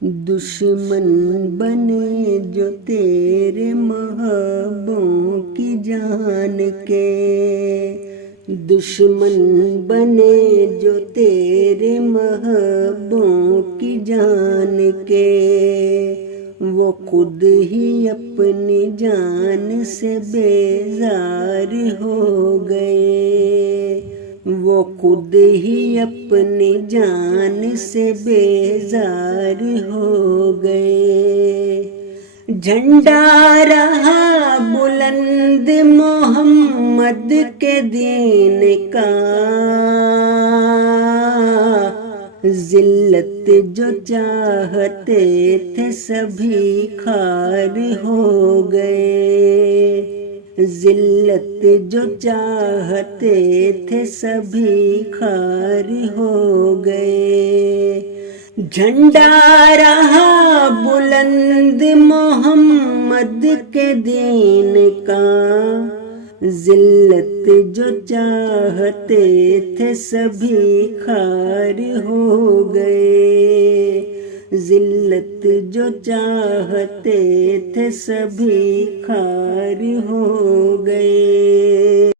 دشمن بنے جو تیرے محبوبوں کی جان کے، دشمن بنے جو تیرے محبوبوں کی جان کے، وہ خود ہی اپنی جان سے بیزار ہو گئے، وہ خود ہی اپنی جان سے بیزار ہو گئے۔ جھنڈا رہا بلند محمد کے دین کا، ذلت جو چاہتے تھے سبھی خوار ہو گئے، ذلت جو چاہتے تھے سبھی خوار ہو گئے۔ جھنڈا رہا بلند محمد کے دین کا، ذلت جو چاہتے تھے سبھی خوار ہو گئے، ذلت جو چاہتے تھے سبھی خوار ہو گئے۔